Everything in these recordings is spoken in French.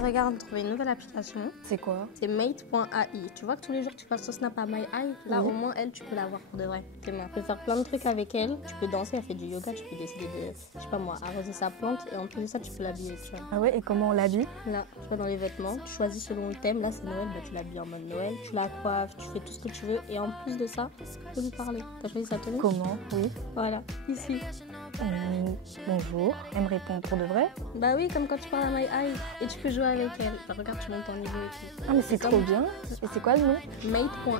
regarde, trouver une nouvelle application. C'est quoi? C'est mate.ai. Tu vois que tous les jours tu passes sur Snap à My Eye. Là, au moins, elle, tu peux la voir pour de vrai. Tu peux faire plein de trucs avec elle. Tu peux danser, elle fait du yoga. Tu peux décider de, je sais pas moi, arroser sa plante. Et en plus de ça, tu peux l'habiller, tu vois. Ah ouais, et comment on l'habille? Là, tu vois, dans les vêtements, tu choisis selon le thème. Là, c'est Noël, bah, tu l'habilles en mode Noël. Tu la coiffes, tu fais tout ce que tu veux. Et en plus de ça, tu peux lui parler. T'as choisi sa tenue? Comment? Oui. Voilà, ici. Bonjour. Elle me répond pour de vrai? Bah oui, comme quand tu parles à My Eye. Et tu peux jouer avec elle. Bah, regarde, tu montes ton niveau et tout. Ah mais c'est trop bien. Et c'est quoi le nom? Mate.ai.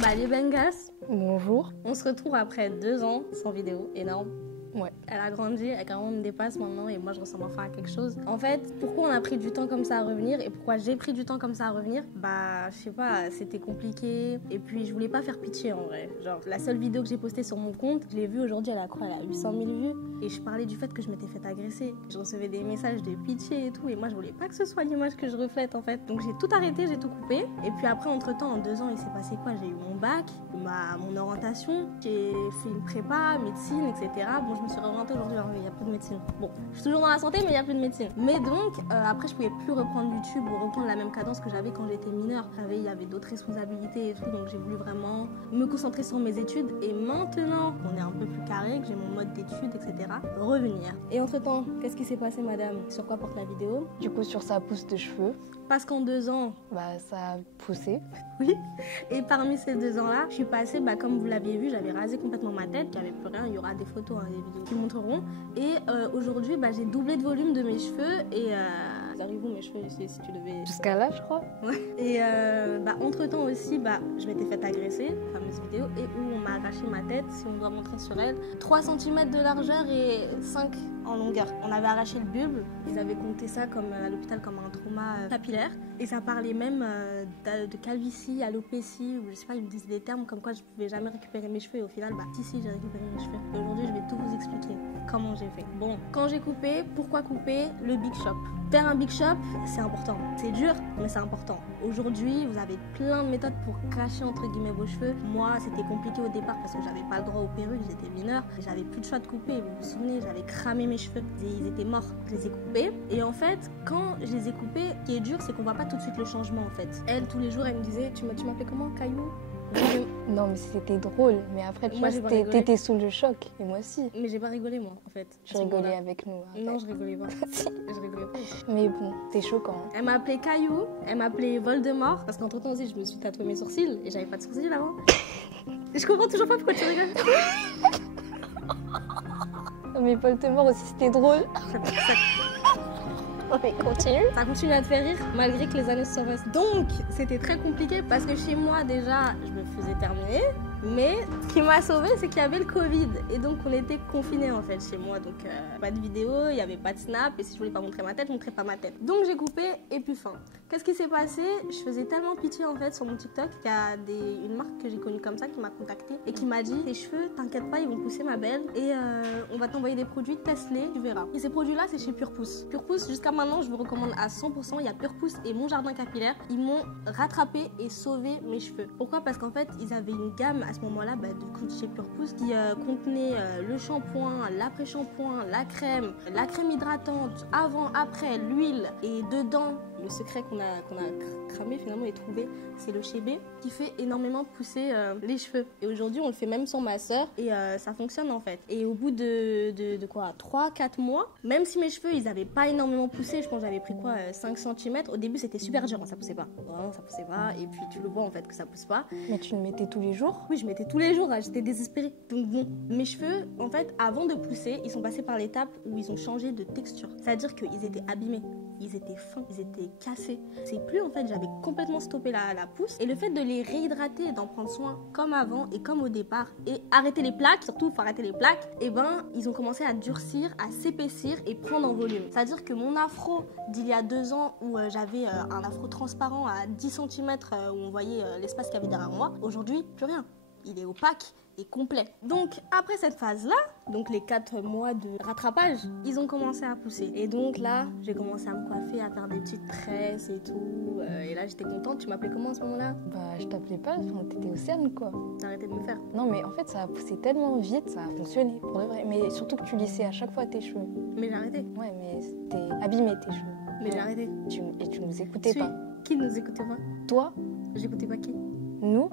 Bah les Bengas, Bonjour. on se retrouve après 2 ans sans vidéo, énorme. Ouais. Elle a grandi, elle carrément me dépasse maintenant et moi je ressemble enfin à quelque chose. En fait, pourquoi on a pris du temps comme ça à revenir et pourquoi j'ai pris du temps comme ça à revenir? Bah, je sais pas, c'était compliqué et puis je voulais pas faire pitié en vrai. Genre, la seule vidéo que j'ai postée sur mon compte, je l'ai vue aujourd'hui, elle a quoi? Elle a 800 000 vues et je parlais du fait que je m'étais fait agresser. Je recevais des messages de pitié et tout et moi je voulais pas que ce soit l'image que je reflète en fait. Donc j'ai tout arrêté, j'ai tout coupé et puis après entre temps en 2 ans il s'est passé quoi? J'ai eu mon bac, mon orientation, j'ai fait une prépa, médecine, etc. Bon, je me suis réorientée aujourd'hui, il n'y a plus de médecine. Bon, je suis toujours dans la santé, mais il n'y a plus de médecine. Mais donc, après, je pouvais plus reprendre YouTube ou reprendre la même cadence que j'avais quand j'étais mineure. Il y avait d'autres responsabilités et tout, donc j'ai voulu vraiment me concentrer sur mes études. Et maintenant qu'on est un peu plus carré, que j'ai mon mode d'études, etc., revenir. Et entre-temps, qu'est-ce qui s'est passé, madame? Sur quoi porte la vidéo? Du coup, sur sa pousse de cheveux. Parce qu'en 2 ans, bah ça a poussé. Oui. Et parmi ces 2 ans-là, je suis passée, comme vous l'aviez vu, j'avais rasé complètement ma tête, il n'y avait plus rien, il y aura des photos, des vidéos qui montreront. Et aujourd'hui, j'ai doublé de volume de mes cheveux et... Ils arrivent où mes cheveux si tu devais... Jusqu'à là, je crois. Ouais. Et entre-temps aussi, je m'étais fait agresser, fameuse vidéo, et où on m'a arraché ma tête, si on doit montrer sur elle, 3 cm de largeur et 5 en longueur. On avait arraché le bulbe, ils avaient compté ça comme à l'hôpital comme un trauma capillaire. Et ça parlait même de calvitie, alopécie, ou je sais pas, ils me disaient des termes comme quoi je pouvais jamais récupérer mes cheveux. Et au final, si, j'ai récupéré mes cheveux. Et aujourd'hui, je vais tout vous expliquer comment j'ai fait. Bon, quand j'ai coupé, pourquoi couper? Le Big Shop. Faire un Big Shop, c'est important. C'est dur, mais c'est important. Aujourd'hui, vous avez plein de méthodes pour cacher entre guillemets vos cheveux. Moi, c'était compliqué au départ parce que j'avais pas le droit aux perruques, j'étais mineure. J'avais plus de choix de couper. Vous vous souvenez, j'avais cramé mes cheveux. Ils étaient morts. Je les ai coupés. Et en fait, quand je les ai coupés, ce qui est dur, c'est qu'on voit pas tout de suite le changement en fait. Elle, tous les jours, elle me disait, tu m'appelais comment, Caillou? Non mais c'était drôle, mais après tu vois t'étais sous le choc et moi aussi. Mais j'ai pas rigolé moi en fait. Je rigolais avec nous. Non, je rigolais pas. Je rigolais pas. Mais bon, c'est choquant. Elle m'a appelé Caillou, elle m'a appelé Voldemort parce qu'entre temps aussi je me suis tatoué mes sourcils et j'avais pas de sourcils avant. Je comprends toujours pas pourquoi tu rigoles. Mais Voldemort aussi c'était drôle. Mais continue. Ça continue à te faire rire malgré que les années se passent. Donc c'était très compliqué parce que chez moi déjà je me faisais terminer. Mais ce qui m'a sauvée, c'est qu'il y avait le Covid. Et donc, on était confinés en fait chez moi. Donc, pas de vidéo, il n'y avait pas de snap. Et si je voulais pas montrer ma tête, je montrais pas ma tête. Donc, j'ai coupé et puis fin. Qu'est-ce qui s'est passé? Je faisais tellement pitié en fait sur mon TikTok qu'il y a une marque que j'ai connue comme ça qui m'a contactée et qui m'a dit: tes cheveux, t'inquiète pas, ils vont pousser ma belle. Et on va t'envoyer des produits, teste-les, tu verras. Et ces produits-là, c'est chez Pure Pousse. Pure Pousse, jusqu'à maintenant, je vous recommande à 100%. Il y a Pure Pousse et Mon Jardin Capillaire. Ils m'ont rattrapé et sauvé mes cheveux. Pourquoi? Parce qu'en fait, ils avaient une gamme à ce moment-là de chez Pure Pousse qui contenait le shampoing, l'après-shampoing, la crème hydratante, avant, après, l'huile et dedans. Le secret qu'on a cramé finalement et trouvé, c'est le chébé qui fait énormément pousser les cheveux. Et aujourd'hui, on le fait même sur ma soeur et ça fonctionne en fait. Et au bout de quoi, 3-4 mois, même si mes cheveux, ils avaient pas énormément poussé, je pense que j'avais pris quoi, 5 cm. Au début, c'était super dur, ça poussait pas. Vraiment, ça poussait pas. Et puis, tu le vois en fait que ça pousse pas. Mais tu le mettais tous les jours? Oui, je mettais tous les jours, j'étais désespérée. Donc bon, mes cheveux, en fait, avant de pousser, ils sont passés par l'étape où ils ont changé de texture. C'est-à-dire qu'ils étaient abîmés. Ils étaient fins, ils étaient cassés. C'est plus en fait, j'avais complètement stoppé la pousse. Et le fait de les réhydrater et d'en prendre soin comme avant et comme au départ et arrêter les plaques, surtout il faut arrêter les plaques, et ils ont commencé à durcir, à s'épaissir et prendre en volume. C'est-à-dire que mon afro d'il y a 2 ans où j'avais un afro transparent à 10 cm où on voyait l'espace qu'il y avait derrière moi, aujourd'hui, plus rien. Il est opaque et complet. Donc après cette phase-là, donc les 4 mois de rattrapage, ils ont commencé à pousser. Et donc là, j'ai commencé à me coiffer, à faire des petites tresses et tout. Et là, j'étais contente. Tu m'appelais comment à ce moment-là? Bah, je t'appelais pas, enfin, t'étais au CERN, quoi. T'as arrêté de me faire. Non, mais en fait, ça a poussé tellement vite, ça a fonctionné, pour de vrai. Mais surtout que tu lissais à chaque fois tes cheveux. Mais j'ai arrêté. Ouais, mais c'était abîmé tes cheveux. Mais j'ai arrêté. Et tu nous écoutais pas. Qui nous écoutait pas? Toi? J'écoutais pas qui? Nous?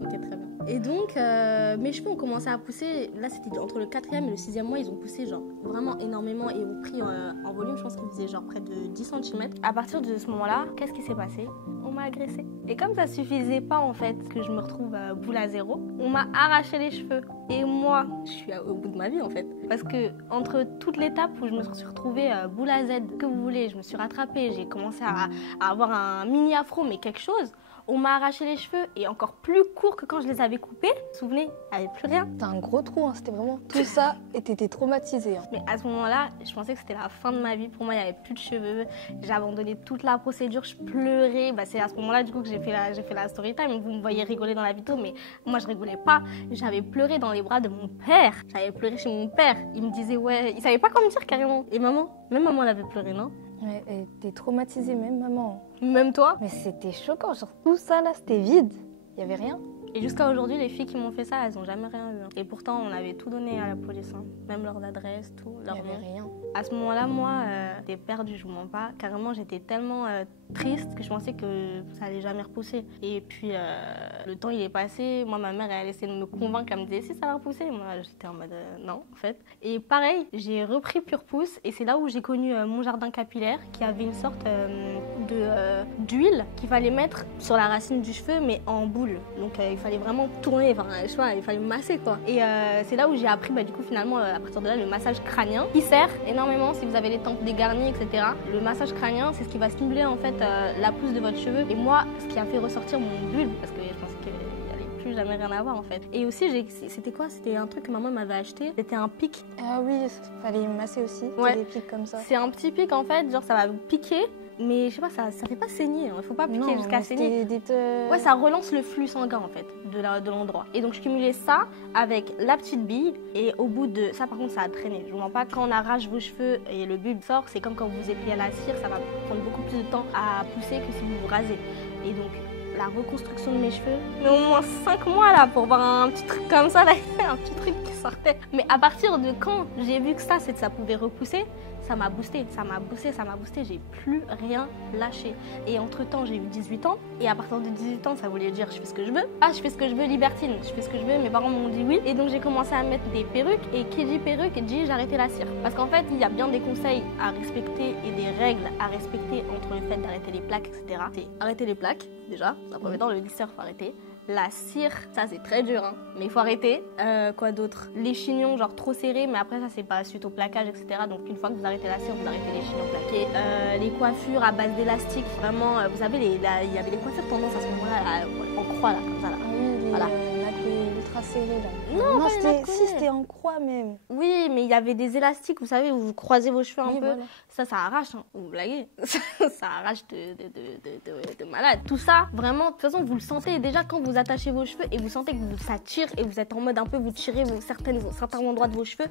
Ok, très bien. Et donc, mes cheveux ont commencé à pousser. Là, c'était entre le 4e et le 6e mois. Ils ont poussé genre vraiment énormément et ont pris en volume. Je pense qu'ils faisaient genre près de 10 cm. À partir de ce moment-là, qu'est-ce qui s'est passé? On m'a agressée. Et comme ça suffisait pas en fait que je me retrouve boule à zéro, on m'a arraché les cheveux. Et moi, je suis au bout de ma vie en fait. Parce que entre toute l'étape où je me suis retrouvée boule à Z, que vous voulez, je me suis rattrapée, j'ai commencé à avoir un mini afro, mais quelque chose. On m'a arraché les cheveux et encore plus courts que quand je les avais coupés. Vous vous souvenez, il n'y avait plus rien. T'as un gros trou, hein, c'était vraiment tout ça et t'étais traumatisée. Hein. Mais à ce moment-là, je pensais que c'était la fin de ma vie. Pour moi, il n'y avait plus de cheveux. J'ai abandonné toute la procédure, je pleurais. Bah, c'est à ce moment-là du coup que j'ai fait la story time. Vous me voyez rigoler dans la vidéo, mais moi je rigolais pas. J'avais pleuré dans les bras de mon père. J'avais pleuré chez mon père. Il me disait ouais, il savait pas quoi me dire carrément. Et maman, même maman elle avait pleuré, non? Ouais, et t'es traumatisée, même maman. Même toi? Mais c'était choquant, genre tout ça là, c'était vide. Il y avait rien. Et jusqu'à aujourd'hui, les filles qui m'ont fait ça, elles n'ont jamais rien eu. Hein. Et pourtant, on avait tout donné à la police, hein. Même leur adresse, tout. Il n'y avait rien. À ce moment-là, moi, j'étais perdue, je vous mens pas. Carrément, j'étais tellement triste que je pensais que ça allait jamais repousser. Et puis, le temps, il est passé. Moi, ma mère, elle essayé de me convaincre. Elle me disait, si, ça va repousser. Moi, j'étais en mode, non, en fait. Et pareil, j'ai repris Pure Pousse. Et c'est là où j'ai connu mon jardin capillaire, qui avait une sorte d'huile qu'il fallait mettre sur la racine du cheveu, mais en boule. Donc, il fallait vraiment tourner, enfin, je sais pas, il fallait masser, quoi. Et c'est là où j'ai appris, du coup, finalement, à partir de là, le massage crânien, qui sert énormément si vous avez les tempes dégarnies, etc. Le massage crânien, c'est ce qui va stimuler, en fait, la pousse de votre cheveu. Et moi, ce qui a fait ressortir mon bulbe, parce que je pensais qu'il n'y allait plus jamais rien à voir, en fait. Et aussi, c'était quoi? C'était un truc que maman m'avait acheté. C'était un pic. Ah oui, il fallait masser aussi. Ouais. Des pics comme ça. C'est un petit pic, en fait, genre ça va vous piquer. Mais je sais pas, ça fait pas saigner, il faut pas piquer jusqu'à saigner. Ouais, ça relance le flux sanguin en fait, de l'endroit. Et donc je cumulais ça avec la petite bille et au bout de... Ça par contre ça a traîné, je vous mens pas, quand on arrache vos cheveux et le bulbe sort, c'est comme quand vous épilez à la cire, ça va prendre beaucoup plus de temps à pousser que si vous vous rasez. Et donc la reconstruction de mes cheveux, mais au moins 5 mois là pour voir un petit truc comme ça, là, un petit truc qui sortait. Mais à partir de quand j'ai vu que ça pouvait repousser, ça m'a boosté, j'ai plus rien lâché. Et entre-temps, j'ai eu 18 ans, et à partir de 18 ans, ça voulait dire je fais ce que je veux. Ah, je fais ce que je veux, libertine, je fais ce que je veux, mes parents m'ont dit oui. Et donc j'ai commencé à mettre des perruques, et qui dit perruque, dit j'ai arrêté la cire. Parce qu'en fait, il y a bien des conseils à respecter et des règles à respecter entre le fait d'arrêter les plaques, etc. C'est arrêter les plaques, déjà, dans un premier temps, le lisseur, faut arrêter. La cire, ça c'est très dur, hein. Mais il faut arrêter. Quoi d'autre? Les chignons, genre trop serrés, mais après ça c'est pas suite au plaquage, etc. Donc une fois que vous arrêtez la cire, vous arrêtez les chignons plaqués. Les coiffures à base d'élastique, vraiment, vous savez, il y avait des coiffures tendance à ce moment-là, en croix là, comme ça là. Ah oui, voilà. Ultra serré là. Non, c'était en croix même. Oui, mais il y avait des élastiques, vous savez, où vous croisez vos cheveux un peu. Voilà. Ça arrache, hein. Vous blaguez. Ça arrache de malade. Tout ça, vraiment, de toute façon, vous le sentez déjà quand vous attachez vos cheveux et vous sentez que ça tire et vous êtes en mode un peu, vous tirez certains endroits de vos cheveux.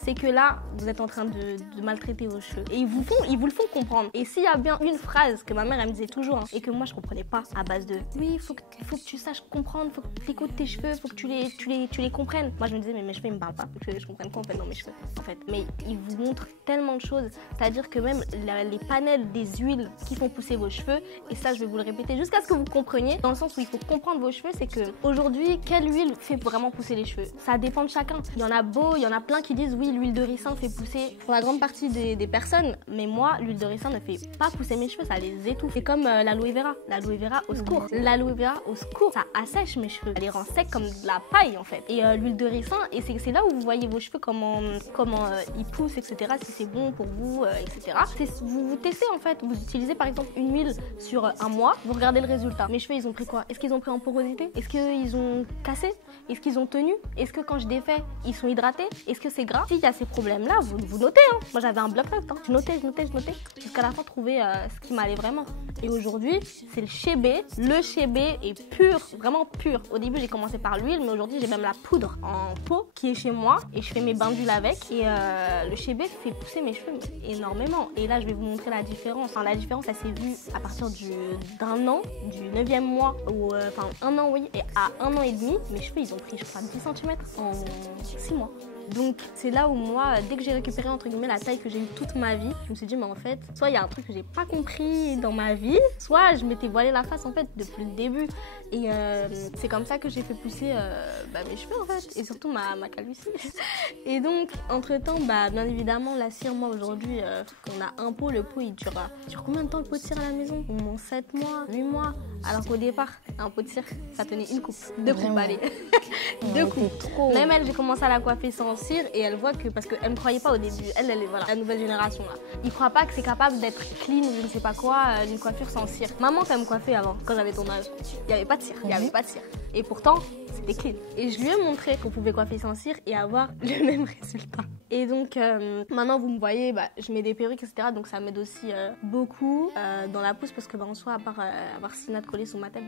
C'est que là, vous êtes en train de maltraiter vos cheveux. Et ils vous le font comprendre. Et s'il y a bien une phrase que ma mère, elle me disait toujours, hein, et que moi, je comprenais pas à base de oui, il faut que tu saches comprendre, faut que tu écoutes tes cheveux, faut que tu les comprennes. Moi, je me disais, mais mes cheveux, ils me parlent pas. Faut que je comprenne quoi en fait dans mes cheveux, en fait. Mais ils vous montrent tellement de choses. C'est-à-dire que même les panels des huiles qui font pousser vos cheveux, et ça, je vais vous le répéter jusqu'à ce que vous compreniez, dans le sens où il faut comprendre vos cheveux, c'est que aujourd'hui, quelle huile fait vraiment pousser les cheveux? Ça dépend de chacun. Il y en a plein qui disent oui, l'huile de ricin fait pousser pour la grande partie des personnes, mais moi, l'huile de ricin ne fait pas pousser mes cheveux, ça les étouffe. C'est comme l'aloe vera. L'aloe vera au secours. L'aloe vera au secours, ça assèche mes cheveux. Elle les rend secs comme de la paille en fait. Et l'huile de ricin, et c'est là où vous voyez vos cheveux comment ils poussent, etc. Si c'est bon pour vous, etc. Vous testez en fait. Vous utilisez par exemple une huile sur un mois, vous regardez le résultat. Mes cheveux, ils ont pris quoi? Est-ce qu'ils ont pris en porosité? Est-ce qu'ils ont cassé? Est-ce qu'ils ont tenu? Est-ce que quand je défais, ils sont hydratés? Est-ce que c'est gras? S'il y a ces problèmes-là, vous notez. Hein. Moi, j'avais un bloc-notes. Hein. Je notais. Jusqu'à la fin, trouver ce qui m'allait vraiment. Et aujourd'hui, c'est le chébé. Le chébé est pur, vraiment pur. Au début, j'ai commencé par l'huile, mais aujourd'hui, j'ai même la poudre en pot qui est chez moi et je fais mes bains d'huile avec. Et le chébé fait pousser mes cheveux énormément. Et là, je vais vous montrer la différence. Enfin, la différence, elle s'est vue à partir d'un an, du 9e mois, enfin 1 an, oui, et à 1 an et demi, mes cheveux, ils ont pris, je crois, 10 cm en 6 mois. Donc c'est là où moi, dès que j'ai récupéré entre guillemets la taille que j'ai eue toute ma vie, je me suis dit mais en fait, soit il y a un truc que j'ai pas compris dans ma vie, soit je m'étais voilé la face en fait depuis le début. Et c'est comme ça que j'ai fait pousser mes cheveux en fait, et surtout ma calvitie. Et donc entre temps, bien évidemment la cire, moi aujourd'hui, on a un pot, le pot il dure combien de temps le pot de cire à la maison? Au moins 7 mois, 8 mois. Alors qu'au départ, un pot de cire, ça tenait une coupe, 2 coupes, allez. 2 coupes. Même elle, j'ai commencé à la coiffer sans cire et elle voit que, parce qu'elle ne croyait pas au début, elle voilà, la nouvelle génération là. Ils ne croient pas que c'est capable d'être clean, je ne sais pas quoi, une coiffure sans cire. Maman quand elle me coiffait avant, quand j'avais ton âge, il n'y avait pas de cire, il n'y avait pas de cire. Et pourtant, c'était clean. Et je lui ai montré qu'on pouvait coiffer sans cire et avoir le même résultat. Et donc maintenant vous me voyez, je mets des perruques, etc. Donc ça m'aide aussi beaucoup dans la pousse parce que en soi, à part avoir 6 nattes collées sous ma tête,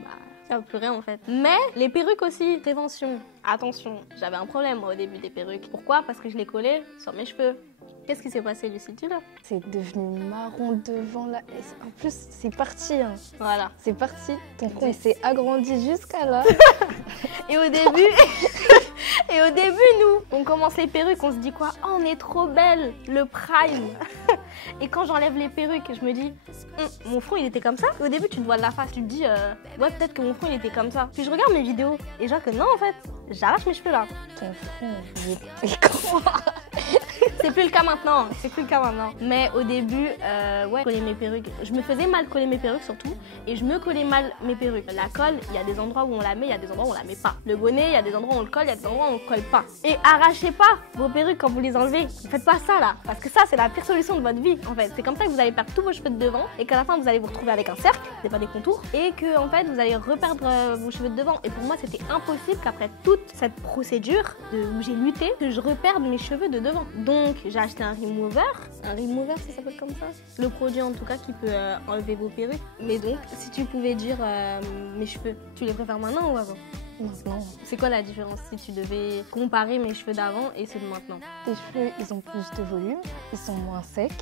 ça ne veut plus rien en fait. Mais les perruques aussi, prévention, attention, j'avais un problème moi au début des perruques. Pourquoi? Parce que je les collais sur mes cheveux. Qu'est-ce qui s'est passé, Lucie, tu là? C'est devenu marron devant là. En plus, c'est parti. Hein. Voilà. C'est parti. Ton cou s'est agrandi jusqu'à là. Et au début, nous, on commence les perruques, on se dit quoi? Oh, on est trop belle, le prime. Et quand j'enlève les perruques, je me dis, mon front il était comme ça. Au début, tu te vois de la face, tu te dis, ouais, peut-être que mon front il était comme ça. Puis je regarde mes vidéos et je vois que non, en fait, j'arrache mes cheveux là. Ton front, il était comment? C'est plus le cas maintenant, Mais au début, coller mes perruques. Je me faisais mal coller mes perruques surtout. Et je me collais mal mes perruques. La colle, il y a des endroits où on la met, il y a des endroits où on la met pas. Le bonnet, il y a des endroits où on le colle, il y a des endroits où on le colle pas. Et arrachez pas vos perruques quand vous les enlevez. Faites pas ça là. Parce que ça, c'est la pire solution de votre vie en fait. C'est comme ça que vous allez perdre tous vos cheveux de devant. Et qu'à la fin, vous allez vous retrouver avec un cercle, c'est pas des contours. Et que en fait, vous allez reperdre vos cheveux de devant. Et pour moi, c'était impossible qu'après toute cette procédure où j'ai lutté, que je reperde mes cheveux de devant. Donc, j'ai acheté un remover. Un remover, ça s'appelle comme ça. Le produit en tout cas qui peut enlever vos perruques. Mais donc, si tu pouvais dire mes cheveux, tu les préfères maintenant ou avant? Maintenant. C'est quoi la différence si tu devais comparer mes cheveux d'avant et ceux de maintenant? Tes cheveux, ils ont plus de volume, ils sont moins secs.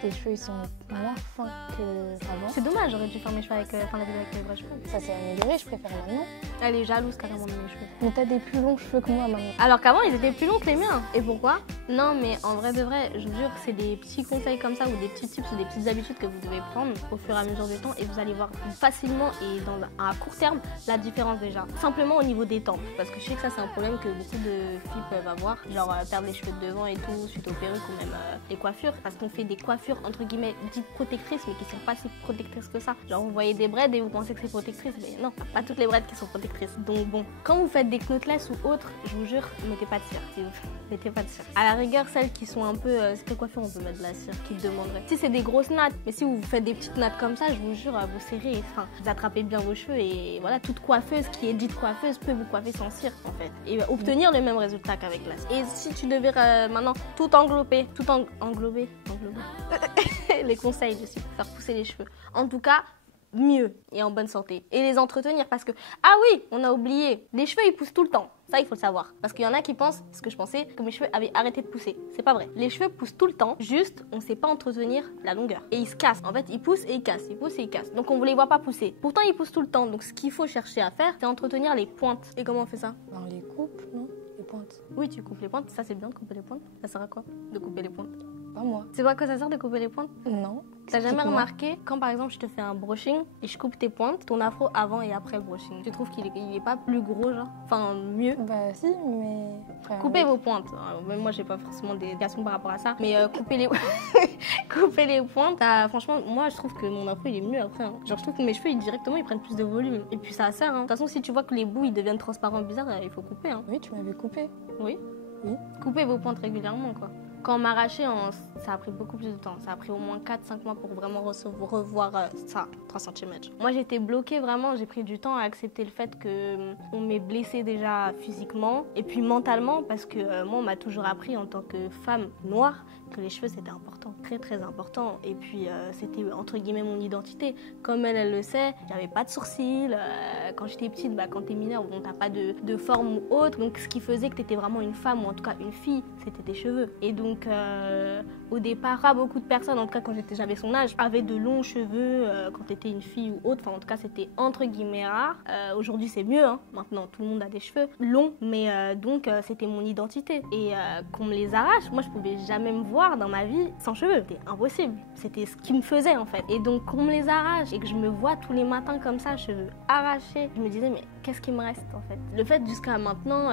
Tes cheveux, ils sont moins fins qu'avant. C'est dommage, j'aurais dû faire mes cheveux avec les vrais cheveux. Ça s'est amélioré, je préfère maintenant. Elle est jalouse carrément de mes cheveux. Mais t'as des plus longs cheveux que moi maintenant. Alors qu'avant, ils étaient plus longs que les miens. Et pourquoi? Non, mais en vrai de vrai, je vous jure que c'est des petits conseils comme ça ou des petits tips ou des petites habitudes que vous devez prendre au fur et à mesure du temps et vous allez voir facilement et à court terme la différence déjà. Simplement au niveau des tempes, parce que je sais que ça c'est un problème que beaucoup de filles peuvent avoir, genre perdre les cheveux de devant et tout suite aux perruques ou même les coiffures, parce qu'on fait des coiffures entre guillemets dites protectrices mais qui sont pas si protectrices que ça. Genre vous voyez des braids et vous pensez que c'est protectrice, mais non, pas toutes les braids qui sont protectrices. Donc bon, quand vous faites des knotless ou autres, je vous jure, mettez pas de cire. Mettez pas de cire. À la rigueur, celles qui sont un peu, quelle coiffure on peut mettre de la cire qui te demanderait. Si c'est des grosses nattes, mais si vous faites des petites nattes comme ça, je vous jure, vous serrez, enfin, vous attrapez bien vos cheveux et voilà, toute coiffeuse qui est dite coiffeuse peut vous coiffer sans cire en fait et obtenir le même résultat qu'avec la cire. Et si tu devais maintenant tout englober, englober les conseils dessus pour faire pousser les cheveux. En tout cas, mieux et en bonne santé et les entretenir parce que ah oui, on a oublié, les cheveux ils poussent tout le temps. Ça, il faut le savoir. Parce qu'il y en a qui pensent, ce que je pensais, que mes cheveux avaient arrêté de pousser. C'est pas vrai. Les cheveux poussent tout le temps, juste, on sait pas entretenir la longueur. Et ils se cassent. En fait, ils poussent et ils cassent. Ils poussent et ils cassent. Donc, on ne les voit pas pousser. Pourtant, ils poussent tout le temps. Donc, ce qu'il faut chercher à faire, c'est entretenir les pointes. Et comment on fait ça? On les coupe, non? Les pointes. Oui, tu coupes les pointes. Ça, c'est bien de couper les pointes. Ça sert à quoi de couper les pointes? Pas moi. C'est quoi que ça sert de couper les pointes? Non. T'as jamais remarqué quand par exemple je te fais un brushing et je coupe tes pointes, ton afro avant et après le brushing, tu trouves qu'il est pas plus gros genre? Enfin mieux? Bah si, mais... Enfin, coupez vos pointes. Alors, même moi j'ai pas forcément des questions par rapport à ça, mais coupez les coupez les pointes. Franchement moi je trouve que mon afro il est mieux après. Hein. Genre je trouve que mes cheveux directement ils prennent plus de volume et puis ça sert. Hein. De toute façon si tu vois que les bouts ils deviennent transparents bizarres, il faut couper. Hein. Oui, tu m'avais coupé. Oui. Oui. Coupez vos pointes régulièrement quoi. Quand on m'a arraché, ça a pris beaucoup plus de temps. Ça a pris au moins 4-5 mois pour vraiment revoir ça, 3 cm. Moi, j'étais bloquée vraiment. J'ai pris du temps à accepter le fait qu'on m'ait blessée déjà physiquement et puis mentalement parce que moi, on m'a toujours appris en tant que femme noire que que les cheveux c'était important, très très important. Et puis c'était entre guillemets mon identité. Comme elle le sait, j'avais pas de sourcils. Quand j'étais petite, quand t'es mineure, bon, t'as pas de forme ou autre. Donc ce qui faisait que t'étais vraiment une femme, ou en tout cas une fille, c'était tes cheveux. Et donc au départ, pas beaucoup de personnes, en tout cas quand j'avais son âge, avaient de longs cheveux quand t'étais une fille ou autre. Enfin en tout cas c'était entre guillemets rare. Aujourd'hui c'est mieux, hein. Maintenant tout le monde a des cheveux longs, mais donc c'était mon identité. Et qu'on me les arrache, moi je pouvais jamais me voir dans ma vie sans cheveux. C'était impossible. C'était ce qui me faisait en fait. Et donc qu'on me les arrache et que je me vois tous les matins comme ça, cheveux arrachés, je me disais mais qu'est-ce qui me reste en fait? Le fait jusqu'à maintenant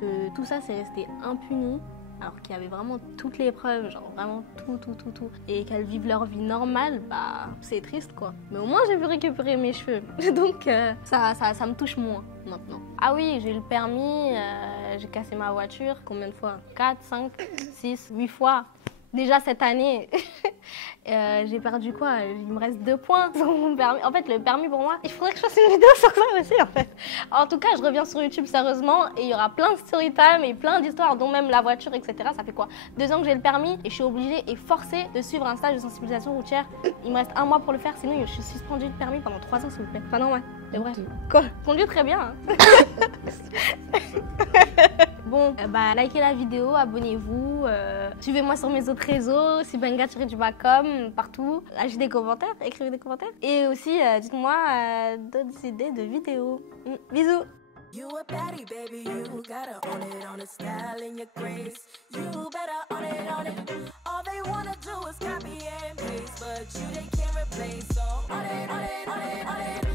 que tout ça c'est resté impuni, alors qu'il y avait vraiment toutes les preuves, genre vraiment tout. Et qu'elles vivent leur vie normale, c'est triste quoi. Mais au moins j'ai pu récupérer mes cheveux. Donc ça me touche moins maintenant. Ah oui, j'ai eu le permis, j'ai cassé ma voiture, combien de fois? 4, 5, 6, 8 fois. Déjà cette année, j'ai perdu quoi? Il me reste 2 points sur mon permis. En fait, le permis pour moi, il faudrait que je fasse une vidéo sur ça aussi en fait. En tout cas, je reviens sur YouTube sérieusement et il y aura plein de story time et plein d'histoires, dont même la voiture, etc. Ça fait quoi? 2 ans que j'ai le permis et je suis obligée et forcée de suivre un stage de sensibilisation routière. Il me reste 1 mois pour le faire, sinon je suis suspendue de permis pendant 3 ans s'il vous plaît. Enfin non, ouais. C'est vrai. Quoi? Je conduis très bien. Hein. Bon, likez la vidéo, abonnez-vous, suivez-moi sur mes autres réseaux, sibenga-com, partout. Lâchez des commentaires, écrivez des commentaires. Et aussi, dites-moi d'autres idées de vidéos. Bisous! You a baddie, baby, you gotta own it, style and your grace. You better own it. All they wanna do is copy and paste, but you they can't replace. So own it.